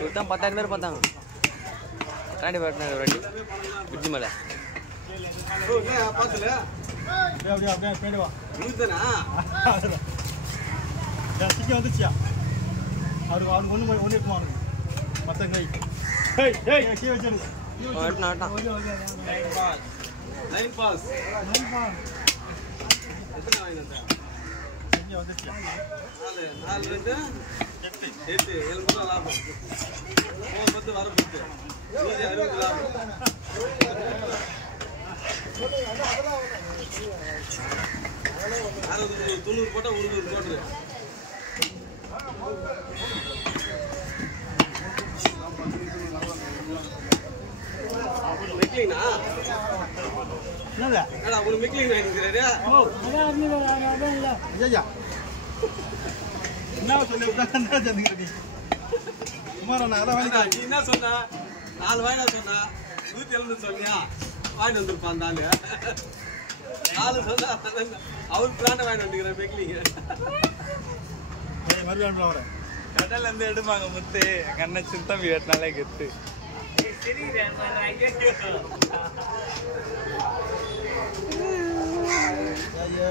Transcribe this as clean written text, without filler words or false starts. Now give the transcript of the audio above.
மொத்தம் 10,000 பேர் பார்த்தாங்க. தாண்டி பாட்டினாங்க ஒரு வாட்டி பிரிட்ஜ் மேலே. வந்துச்சியா அவருக்கு ஒன்று இருக்குமா மற்ற கை வச்சு நைன் பாஸ் வந்துச்சியா 4 2 8 7 லாபம் 10 வர 10 60 லாபம் 90 போட்டா 100 போட்டு மெக்லினா என்னடா என்னடா ஒரு மெக்லின் வாங்கிக்கறடா ஐயா என்ன சொல்லிட்டாங்க நீ சுமாரா நான் வாங்கிட்டா நீ என்ன சொன்னா 4 வாங்கினா சொன்னா 170 சொன்னியா வாங்கி வந்திருப்பான் தானே 4 சொன்னா அவர் பிளான் வாங்கி வந்துக்கிற மெக்லிங்க மறுபடியும் அவரை கடல்ல இருந்து எடுப்பாங்க முத்து கண்ணை சித்தம் வீட்டினாலே கெத்து ஐயா